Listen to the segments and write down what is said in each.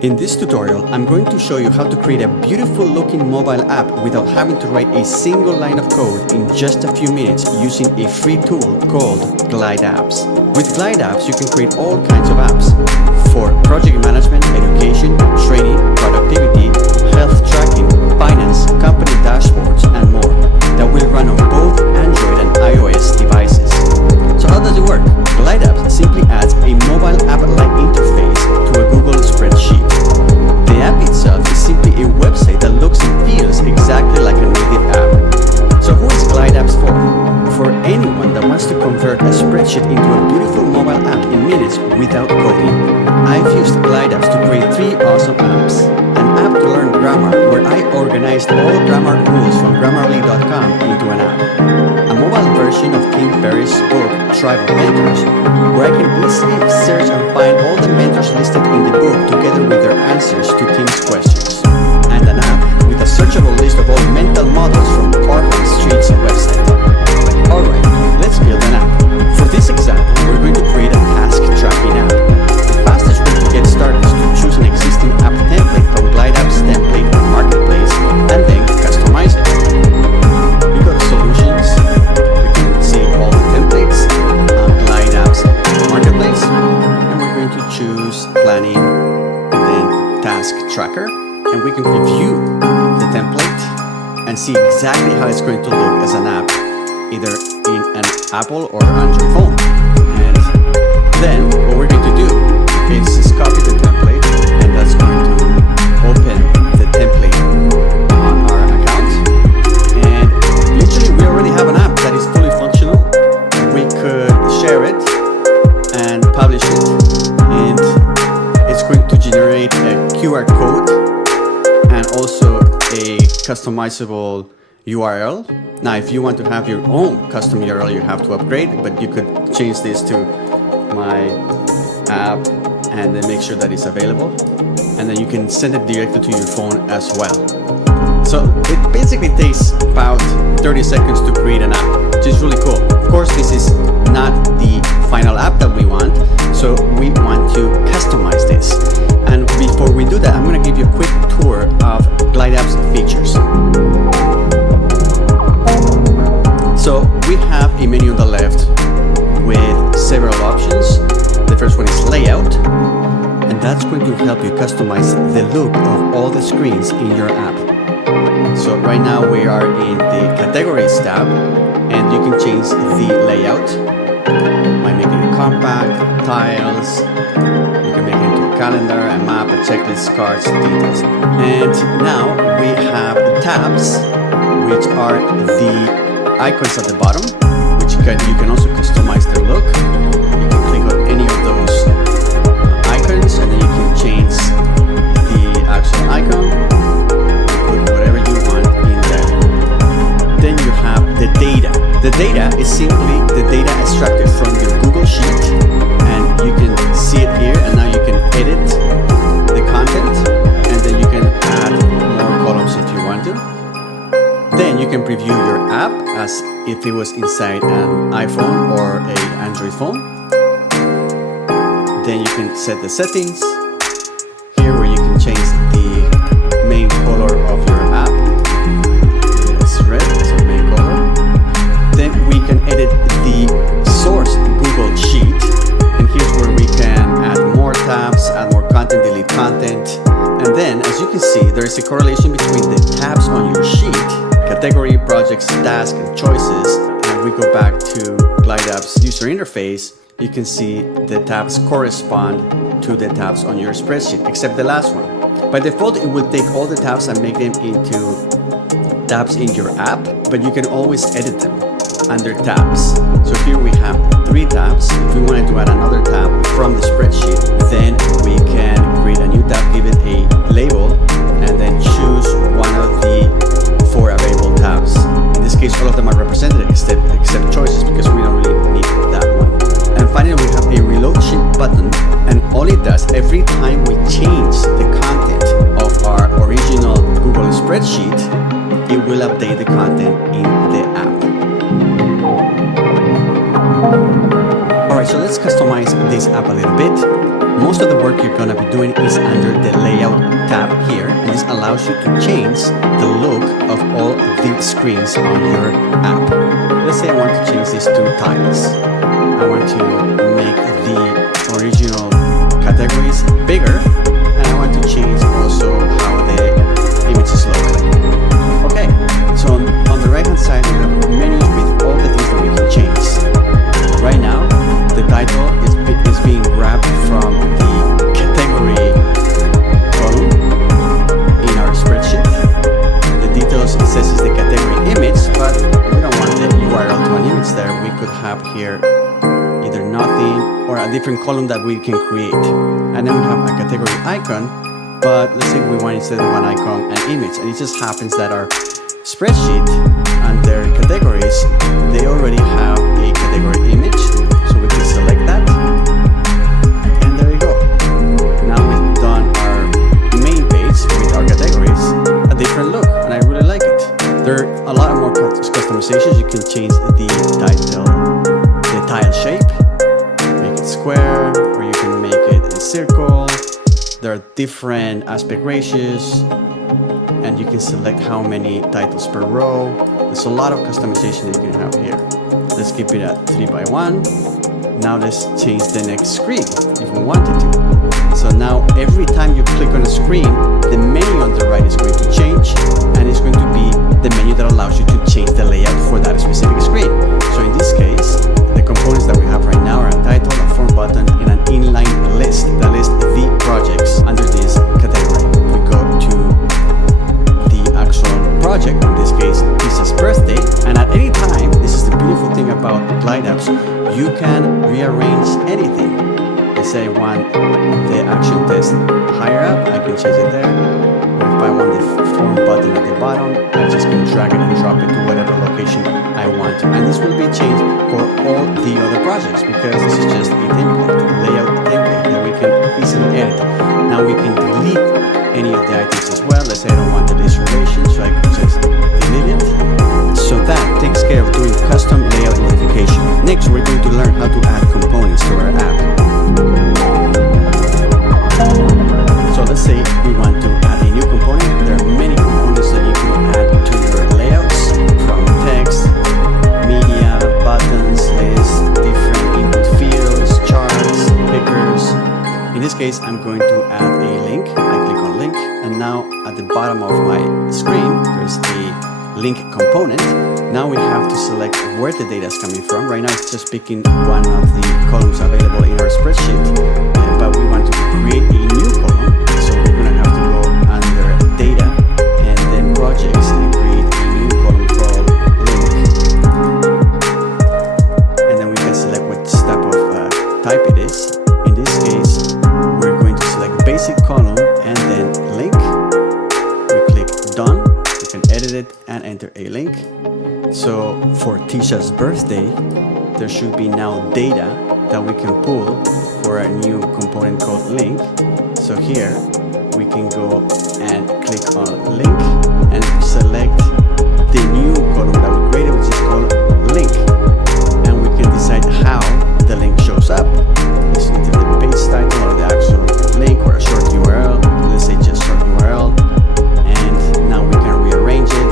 In this tutorial, I'm going to show you how to create a beautiful looking mobile app without having to write a single line of code in just a few minutes using a free tool called Glide Apps. With Glide Apps, you can create all kinds of apps for project management, education, training, productivity, health tracking, finance, company dashboards, and more that will run on both Android and iOS devices. So how does it work? Glide Apps simply adds a mobile app-like interface to a Google spreadsheet. The app itself is simply a website that looks and feels exactly like a native app. So who is Glide Apps for? For anyone that wants to convert a spreadsheet into a beautiful mobile app in minutes without coding. I've used Glide Apps to create 3 awesome apps. An app to learn grammar, where I organized all grammar rules from Grammarly.com into an app. A mobile version of Tim Ferriss' book, Tribe of Mentors, where I can easily search and find all the mentors listed in the book together with their answers to Tim's questions. And an app with a searchable list of all mental models from Parham Street's website. Alright, let's build an app. For this example, we're going to create a task tracking app. The fastest way to get started is to choose an existing app template from Glide Apps template marketplace and then customize it. You go to solutions, you can see all the templates on Glide Apps marketplace, and we're going to choose planning and then task tracker, and we can preview the template and see exactly how it's going to look as an app, either in an Apple or Android phone. And then what we're going to do is just copy the template, and that's going to open the template on our account. And literally we already have an app that is fully functional. We could share it and publish it, and it's going to generate a QR code and also a customizable URL. Now, if you want to have your own custom URL, you have to upgrade, but you could change this to my app and then make sure that it's available. And then you can send it directly to your phone as well. So it basically takes about 30 seconds to create an app, which is really cool. Of course, this is not the final app that we want, so we want to customize this. And before we do that, I'm going to give you a quick tour of Glide Apps features. So we have a menu on the left with several options. The first one is layout, and that's going to help you customize the look of all the screens in your app. So right now we are in the categories tab, and you can change the layout by making it compact, tiles. You can make it into a calendar, a map, a checklist, cards, details. And now we have tabs, which are the icons at the bottom, which you can also customize their look. You can click on any of those icons, and then you can change the actual icon, put whatever you want in there. Then you have the data. The data is simply the data extracted from your Google Sheet, and you can see it here, and now you can edit the content, and then you can add more columns if you want to. Then you can preview your app as if it was inside an iPhone or an Android phone. Then you can set the settings here, where you can change the main color of your app. It's red, so main color. Then we can edit the source Google Sheet, and here's where we can add more tabs, add more content, delete content. And then, as you can see, there is a correlation between the tabs on your sheet, category, projects, tasks, and choices. And we go back to Glide Apps user interface. You can see the tabs correspond to the tabs on your spreadsheet, except the last one. By default, it will take all the tabs and make them into tabs in your app, but you can always edit them under tabs. So here we have 3 tabs. If we wanted to add another tab from the spreadsheet, then we can create a new tab, give it a label, and then choose one of the 4 available tabs. In this case, all of them are represented except choices, because we don't really need that one. And finally, we have a reload sheet button, and all it does every time we change the content of our original Google spreadsheet, it will update the content in the app. Alright, so let's customize this app a little bit. Most of the work you're gonna be doing is under the layout tab here, and this allows you to change the look of all the screens on your app. Let's say I want to change these to tiles. I want to make the original categories bigger, and I want to change also how the images look. Okay, so on the right hand side we have menus with all the things that we can change. Right now the title is being grabbed from the category column in our spreadsheet. The details, it says is the category image, but we don't want the URL to an image there. We could have here either nothing or a different column that we can create. And then we have a category icon, but let's say we want instead of an icon an image, and it just happens that our spreadsheet under categories, they already have a category image, so we can select that, and there you go. Now we've done our main page with our categories, a different look, and I really like it. There are a lot more customizations. You can change the title, the tile shape, make it square, or you can make it a circle. There are different aspect ratios, and you can select how many titles per row. There's a lot of customization that you can have here. Let's keep it at 3x1. Now let's change the next screen if we wanted to. So now every time you click on a screen, the menu on the right is going to change, and it's going to be the menu that allows you to change the layout for that specific screen. So in this case, the components that we have right now are a title, a form button, and an inline list that lists the projects under this category. We go to the actual project, in this case Tisha's birthday, and at any time, this is the beautiful thing about Glide apps, you can rearrange anything. Let's say I want the action test higher up, I can change it there. If I want the form button at the bottom, I just can drag it and drop it to whatever location I want to. And this will be changed for all the other projects, because this is just a template, a layout template that we can easily edit. Now we can delete any of the items as well. Let's say I don't want the list relation, so I can just delete it. So that takes care of doing custom layout modification. Next, we're going to learn how to add components to our app. So let's say we want to add a new component. There are many components that you can add to your layouts, from text, media, buttons, lists, different input fields, charts, pickers. In this case, I'm going to add a link. I click on link, and now at the bottom of my screen, there's a link component. Now we have to select where the data is coming from. Right now it's just picking one of the columns available in our spreadsheet, but we want to create a new column, so we're going to have to go under data and then projects and create a new column called link, and then we can select which type of type it is. In this case, we're going to select basic column and then link. We click done. You can edit it and enter a link. So for Tisha's birthday, there should be now data that we can pull for a new component called link. So here we can go and click on link and select the new column that we created, which is called link, and we can decide how the link shows up. Is it the page title or the actual link, or a short URL? Let's say just short URL, and now we can rearrange it.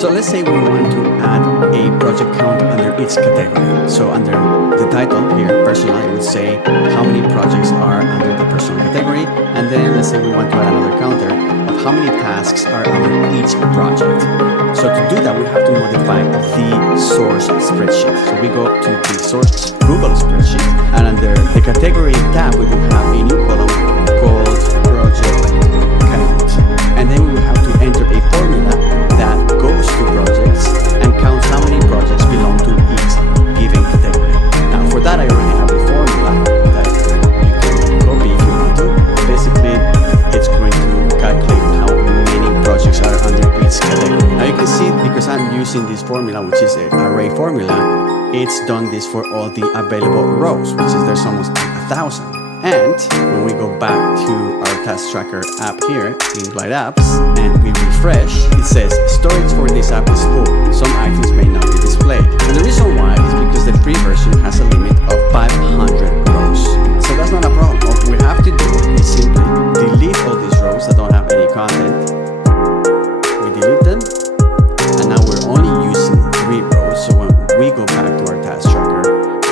So let's say we want to add a project count under each category. So under the title here, personal, it would say how many projects are under the personal category. And then let's say we want to add another counter of how many tasks are under each project. So to do that, we have to modify the source spreadsheet. So we go to the source Google spreadsheet, and under the category tab, we will have a new column called project count. And then we will have to enter a formula that goes to projects and counts how many projects belong to each given category. Now for that, I already have a formula that you can copy if you want to. Basically, it's going to calculate how many projects are under each category. Now you can see, because I'm using this formula, which is an array formula, it's done this for all the available rows, which is there's almost 1,000. And when we go back to our task tracker app here in Glide Apps and we refresh refresh, it says storage for this app is full. Some items may not be displayed. And the reason why is because the free version has a limit of 500 rows. So that's not a problem. What we have to do is simply delete all these rows that don't have any content. We delete them, and now we're only using 3 rows. So when we go back to our task tracker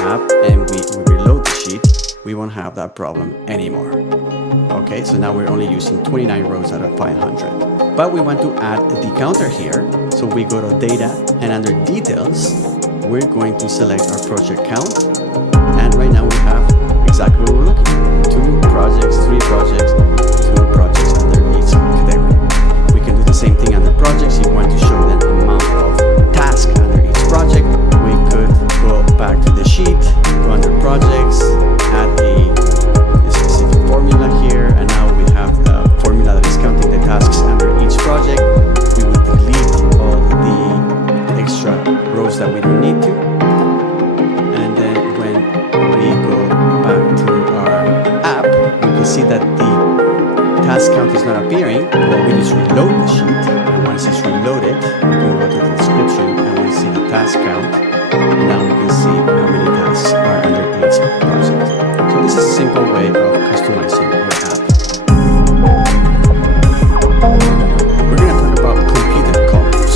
app and we reload the sheet, we won't have that problem anymore. Okay, so now we're only using 29 rows out of 500. But we want to add the counter here. So we go to data, and under details, we're going to select our project count. And right now we have exactly what we're looking for. 2 projects, 3 projects, 2 projects under each category. We can do the same thing under projects. You want to show the amount of tasks under each project. We could go back to the sheet, go under projects, add a specific formula here, and now we have the formula that is counting the tasks under each project. We would delete all the extra rows that we don't need to, and then when we go back to our app, we can see that the task count is not appearing. Well, we just reload the sheet, and once it's reloaded, we can go to the description and we see the task count. Now we can see how many tasks are under each project. So this is a simple way of customizing your app. We're going to talk about computed columns.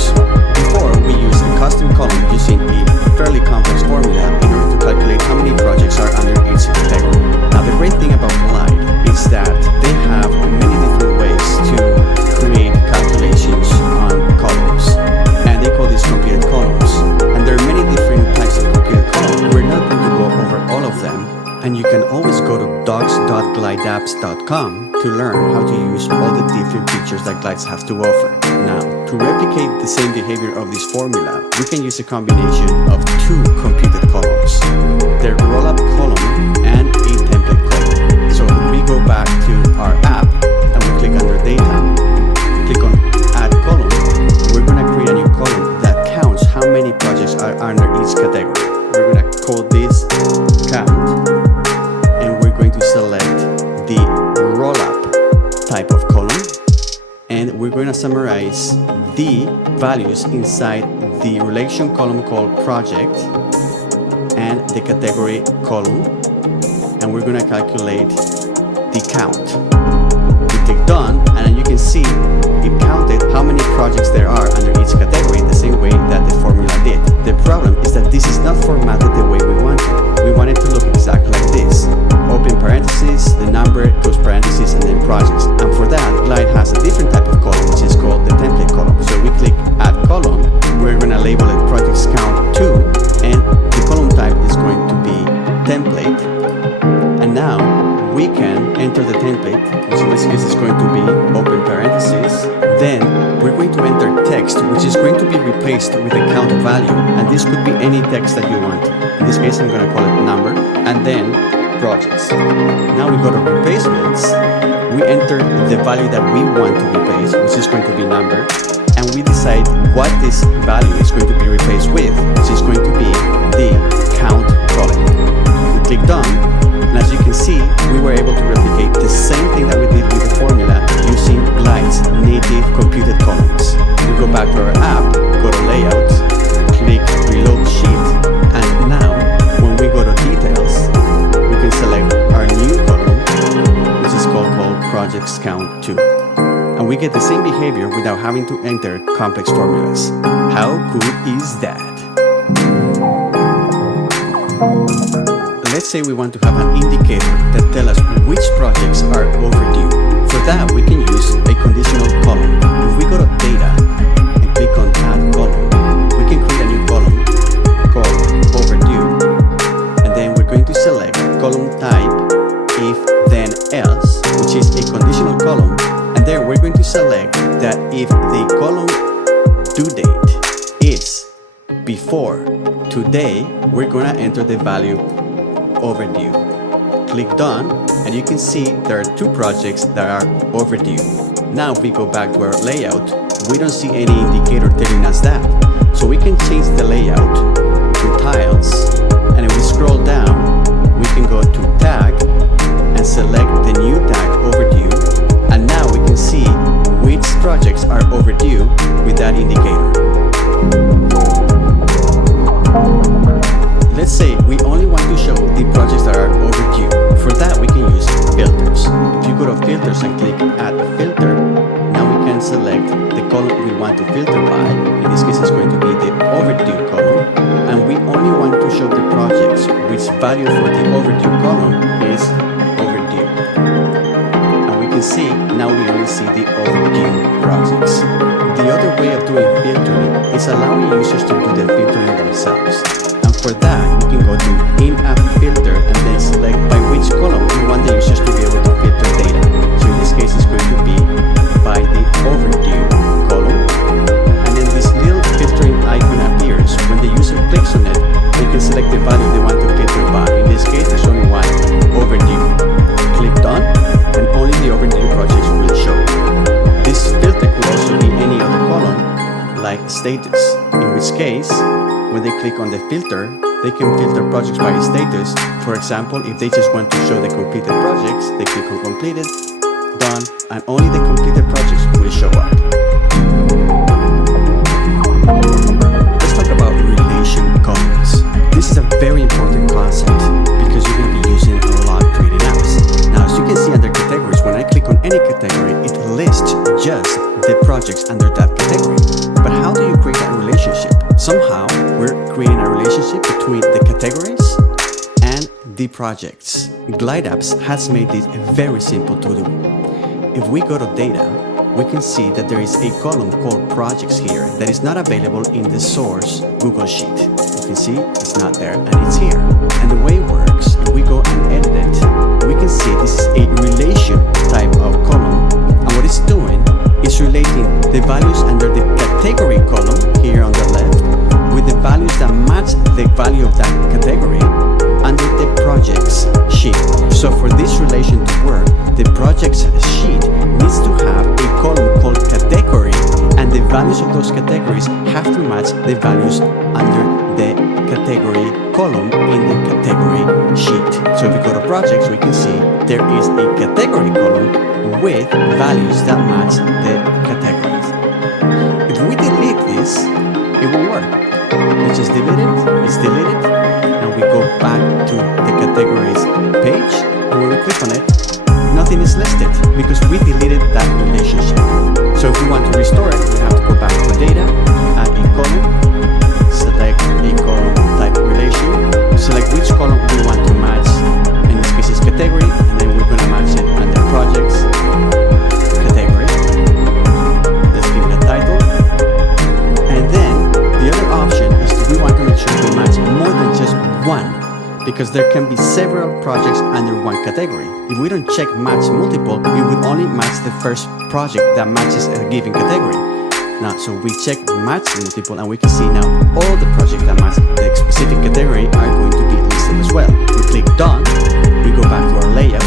Before, we used a custom column using a fairly complex formula in order to calculate how many projects are under each category. Now the great thing about Glide is that they have many different ways to create calculations on columns, and they call these computed columns. And there are many different types of computed columns. We're not going to go over all of them, and you can always go to docs.glideapps.com to learn how to use all the different features that Glide has to offer. Now, to replicate the same behavior of this formula, we can use a combination of 2 computed columns. The rollup column and a template column. So if we go back to our app and we click under data, click on add column, we're going to create a new column that counts how many projects are under each category. We're going to call this count, and we're going to select the rollup type of column, and we're going to summarize the values inside the relation column called project and the category column, and we're going to calculate the count. We click done, and then you can see it counted how many projects there are under each category the same way that the formula did. The problem is that this is not formatted the way we want it. We want it to look exactly like this. Open parentheses, the number, close parentheses, and then projects. And for that, Glide has a different type of column, which is called the template column. So we click add column, we're going to label it projects count 2, and the column type is going to be template. And now we can enter the template, which in this case is going to be open parentheses. Then we're going to enter text, which is going to be replaced with a count value, and this could be any text that you want. In this case, I'm going to call it number, and then projects. Now we go to replacements. We enter the value that we want to replace, which is going to be number, and we decide what this value is going to be replaced with, which is going to be the count column. We click done, and as you can see, we were able to replicate the same thing that we did with the formula using Glide's native computed columns. We go back to our app, go to layout, click reload sheet, and now when we go to details, we can select our new column, which is called projects count 2. And we get the same behavior without having to enter complex formulas. How cool is that? Let's say we want to have an indicator that tells us which projects are overdue. For that, we can use a conditional column. If we go to data and click on add column, we can create a new column called overdue, and then we're going to select column type if then else, which is a conditional column, and then we're going to select that if the column due date is before today, we're going to enter the value overdue. Click done, and you can see there are 2 projects that are overdue. Now if we go back to our layout, we don't see any indicator telling us that. So we can change the layout to tiles, and if we scroll down, we can go to tag and select the new tag overdue, and now we can see which which projects are overdue with that indicator. Let's say we only want to show the projects that are overdue. For that, we can use filters. If you go to filters and click add filter, now we can select the column we want to filter by. In this case, it's going to be the overdue column, and we only want to show the projects which value for the overdue column is overdue. And we can see now we only see the overdue projects. The other way of doing filtering is allowing users to do the filtering themselves. For that, you can go to in-app filter and then select by which column you want the users to be able to filter data. So in this case, it's going to be by the overdue column. And then this little filtering icon appears. When the user clicks on it, they can select the value they want to filter by. In this case, there's only one, overdue. Click done, and only the overdue projects will show. This filter could also be any other column, like status, in which case, when they click on the filter, they can filter projects by status. For example, if they just want to show the completed projects, they click on completed, done, and only the completed projects will show up. Let's talk about relation columns. This is a very important concept because you're going to be using it a lot creating apps. Now, as you can see under categories, when I click on any category, it lists just the projects under that category. But how do you create that relationship? Somehow, we're creating a relationship between the categories and the projects. Glide Apps has made this very simple to do. If we go to data, we can see that there is a column called projects here that is not available in the source Google Sheet. You can see it's not there and it's here. And the way it works, if we go and edit it, we can see this is a relation type of column. And what it's doing is relating the values under the category column here on the left with the values that match the value of that category under the projects sheet. So for this relation to work, the projects sheet needs to have a column called category, and the values of those categories have to match the values under the category column in the category sheet. So if we go to projects, we can see there is a category column with values that match the categories. If we delete this, it won't work. We just delete it, it's deleted, and we go back to the categories page, and when we click on it, nothing is listed because we deleted that relationship. So if we want to restore it, we have to go back to data, add a column, select a column type relation, select which column we want to match, in this case it's category, and then we're going to match it under projects, category. Let's give it a title. And then the other option is we want to make sure we match more than just one, because there can be several projects under one category. If we don't check match multiple, we would only match the first project that matches a given category. Now, so we check match multiple, and we can see now all the projects that match the specific category are going to be listed as well. We click done, we go back to our layout.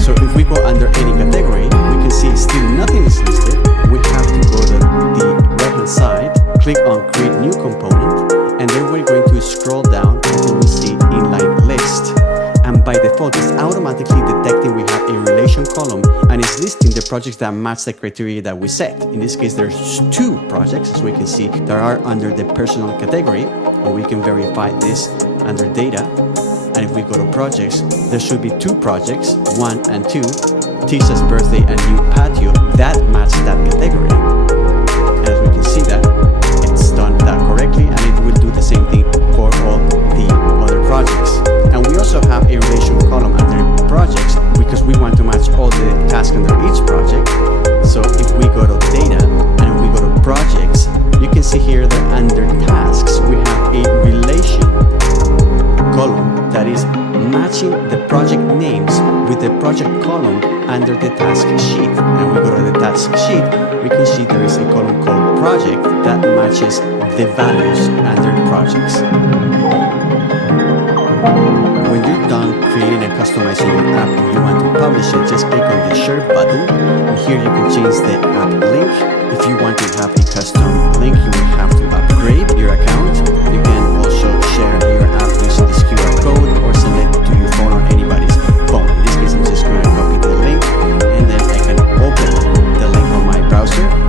So if we go under any category, we can see still nothing is listed. We have to go to the right-hand side, click on create new component, and then we're going to scroll down until we see inline list. And by default, it's automatically detecting we have a relation column and it's listing the projects that match the criteria that we set. In this case, there's 2 projects, as we can see, that are under the personal category, or we can verify this under data. And if we go to projects, there should be 2 projects, 1 and 2, Tisa's birthday and new patio, that match that category. And as we can see that, it's done that correctly, and it will do the same thing for all the other projects. And we also have a relation column under projects because we want to match all the tasks under each project. So if we go to data and we go to projects, you can see here that under tasks we have a relation column that is matching the project names with the project column under the task sheet. And we go to the task sheet, we can see there is a column called project that matches the values under projects. When you're done creating and customizing your app and you want to publish it, just click on the share button, and here you can change the app link. If you want to have a custom link, you will have to upgrade your account. You can also share your app using this QR code or send it to your phone or anybody's phone. In this case, I'm just going to copy the link, and then I can open the link on my browser.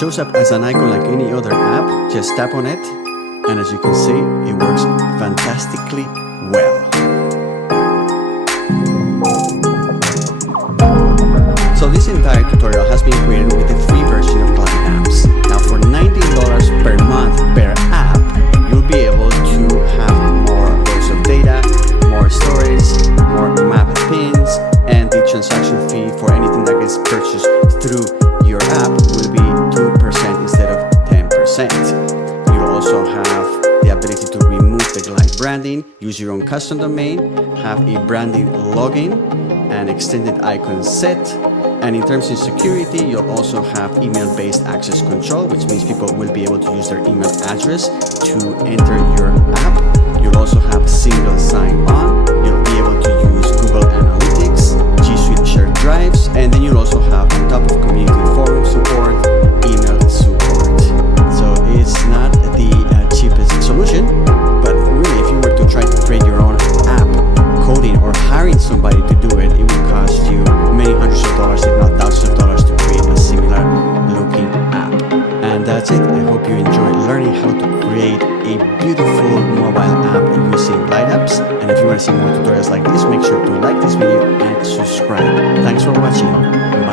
shows up as an icon like any other app. Just tap on it, and as you can see, it works fantastically well. So this entire tutorial has been created with the free version of Glide Apps. Now for $19 per month per app, you'll be able to have more rows of data, more storage, more map pins, and the transaction fee for anything that gets purchased through your app will be 2% instead of 10%. You'll also have the ability to remove the Glide branding, use your own custom domain, have a branding login, and extended icon set. And in terms of security, you'll also have email-based access control, which means people will be able to use their email address to enter your app. You'll also have single sign-on. You'll be able to use Google Analytics, G Suite shared drives, and then you'll also have, on top of community forum support, email support. So it's not the cheapest solution, but really, if you were to try to create your own app, coding or hiring somebody to do it, it would cost you many hundreds of dollars, if not thousands of dollars, to create a similar looking app. And that's it. I hope you enjoyed learning how to create a beautiful mobile app using Glide Apps. And if you want to see more tutorials like this, make sure to like this video and subscribe. Thanks for watching. Bye.